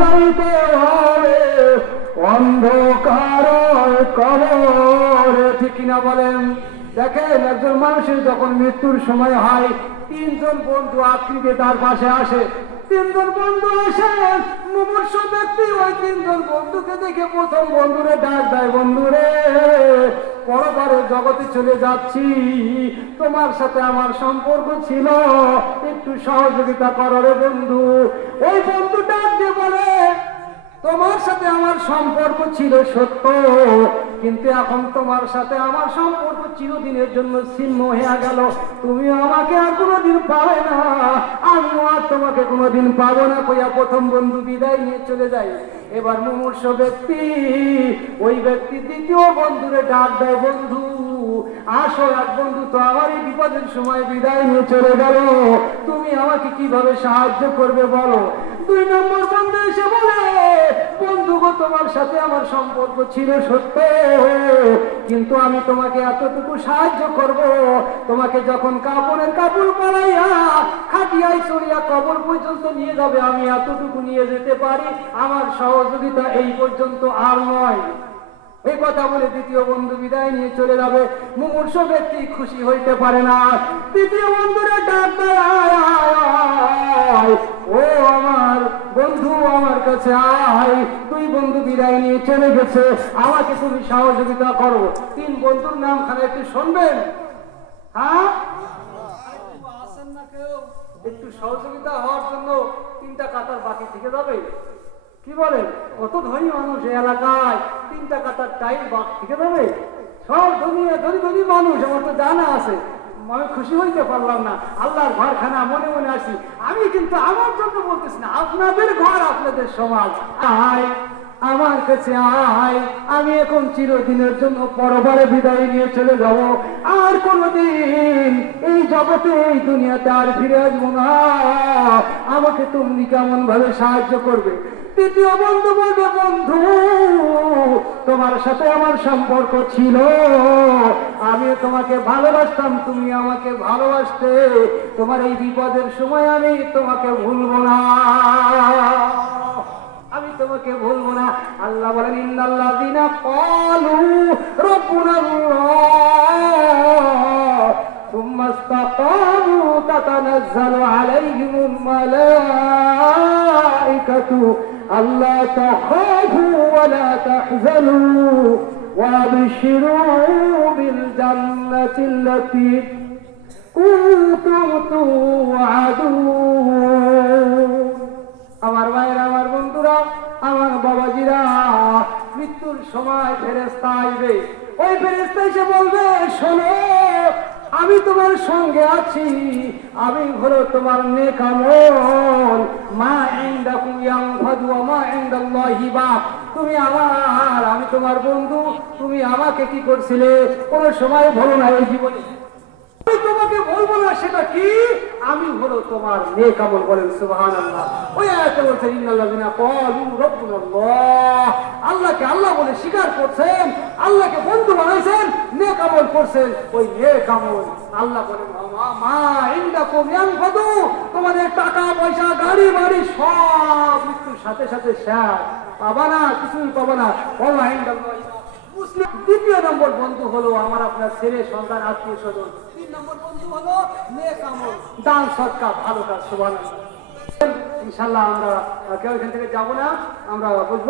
যাইতে হবে অন্ধকার কবর। ঠিক কিনা বলেন? দেখেন একজন মানুষের যখন মৃত্যুর সময় হয় তিনজন বন্ধু আকৃতি তার পাশে আসে। তিনজন বন্ধু আসে মুমূর্ষ ব্যক্তি ওই তিনজন বন্ধুকে দেখে প্রথম বন্ধুরে ডাক দেয়, বন্ধুরে, পরপরে জগতে চলে যাচ্ছি। তোমার সাথে আমার সম্পর্ক ছিল। একটু সহযোগিতা করো রে বন্ধু। ওই বন্ধু ডাক দিয়ে বলে, তোমার সাথে আমার সম্পর্ক ছিল সত্য। কিন্তু এখন তোমার সাথে আমার সম্পর্ক চিরদিনের জন্য ছিন্ন হয়ে গেল। তুমি আমাকে আর কোনোদিন পাবে না। আমিও আর তোমাকে কোনোদিন পাবো না কইয়া প্রথম বন্ধু বিদায় নিয়ে চলে যায় এবার মুমূর্ষ ব্যক্তি, ওই ব্যক্তি দ্বিতীয় বন্ধুরে ডাক দেয়, বন্ধু, আসো এক বন্ধু, তো আমার এই বিপদের সময় বিদায় নিয়ে চলে গেল। তুমি আমাকে কীভাবে সাহায্য করবে বলো? দুই নম্বর বন্ধু এসে বলে তোমার সাথে আমার সম্পর্ক ছিল সত্য। কিন্তু আমি তোমাকে এতটুকু সাহায্য করব, তোমাকে যখন কাপড়ের কাপড় পরাইয়া খাটিয়াই চড়িয়া কবর পর্যন্ত নিয়ে যাবে, আমি এতটুকু নিয়ে যেতে পারি। আমার সহযোগিতা এই পর্যন্ত আর নয়। এই কথা বলে দ্বিতীয় বন্ধু বিদায় নিয়ে চলে যাবে। মুমূর্ষ ব্যক্তি খুশি হইতে পারে না। তৃতীয় বন্ধুরা ডাক। ও আমার বন্ধু আমার কাছে আয়। তুই বন্ধু বিদায় নিয়ে চলে গেছে। আমাকে তুমি সহযোগিতা করো। তিন বন্ধুর নাম খানে একটু শুনবেন? হ্যাঁ? আসেন না কেউ। একটু সহযোগিতা হওয়ার জন্য তিনটা কাতার বাকি থেকে যাবে। কি বলেন? কত ধনী মানুষ এই এলাকায়। তিনটা কাতার টাইম বাক থেকে যাবে। সব ধনী ধনী ধনী মানুষ আমার তো জানা আছে। খুশি হইতে পারলাম না। আল্লাহর ঘরখানা মনে মনে আসি। আমি কিন্তু আমার জন্য বলতেছি না, আপনাদের ঘর, আপনাদের সমাজ। আয়, আমার কাছে আয়। আমি এখন চিরদিনের জন্য পরবারে বিদায় নিয়ে চলে যাব। আর কোনদিন এই জগতে, এই দুনিয়াতে আর ফিরে আসব না। আমাকে তুমি কেমন ভাবে সাহায্য করবে? তৃতীয় বন্ধু বলবে, বন্ধু তোমার সাথে আমার সম্পর্ক ছিল আমি তোমাকে ভালোবাসতাম তুমি আমাকে ভালোবাসতে তোমার এই বিপদের সময় আমি তোমাকে ভুলবো না আমি তোমাকে ভুলবো না আল্লাহ বলেন ইন্নাল্লাযিনা ক্বালু রাব্বুনাল্লাহ ثم استقاموا تتنزل عليهم الملائكة ألا تخافوا ولا تحزنوا وابشروا بالجنة التي كنتم توعدون আমার ভাইয়েরা আমার বন্ধুরা আমার বাবাজিরা মৃত্যুর সময় ফেরেস্তা আসবে ওই ফেরেস্তা এসে বলবে শোনো আমি তোমার সঙ্গে আছি। আমি হলো তোমার নেকামল মা মা ইনদাল্লাহি তুমি আমার, আমি তোমার বন্ধু। তুমি আমাকে কি করছিলে? কোনো সময় বলো না এই জীবনে। আমি তোমাকে বলব না, সেটা কি? আমি হলো তোমার নেক আমল বলেন সুবহান আল্লাহ ওই আয়াতে বলছে আল্লাহকে আল্লাহ বলে স্বীকার করছেন, আল্লাহকে বন্ধু বানাইছেন। নেক আমল করছেন ওই নেক আমল আল্লাহ বলেন মা, ইন্দাকুম তোমাদের টাকা, পয়সা, গাড়ি, বাড়ি সব মৃত্যুর সাথে সাথে শেষ। পাবা না, কিছুই পাবা না। মুসলিম, দ্বিতীয় নম্বর বন্ধু হলো আমার আপনার ছেলে, সন্তান, আত্মীয় স্বজন। তিন নম্বর বন্ধু হলো নেক আমল দান সৎকার, ভালো কাজ সমান ইনশাল্লাহ আমরা, কেউ এখান থেকে যাব না, আমরা বুঝব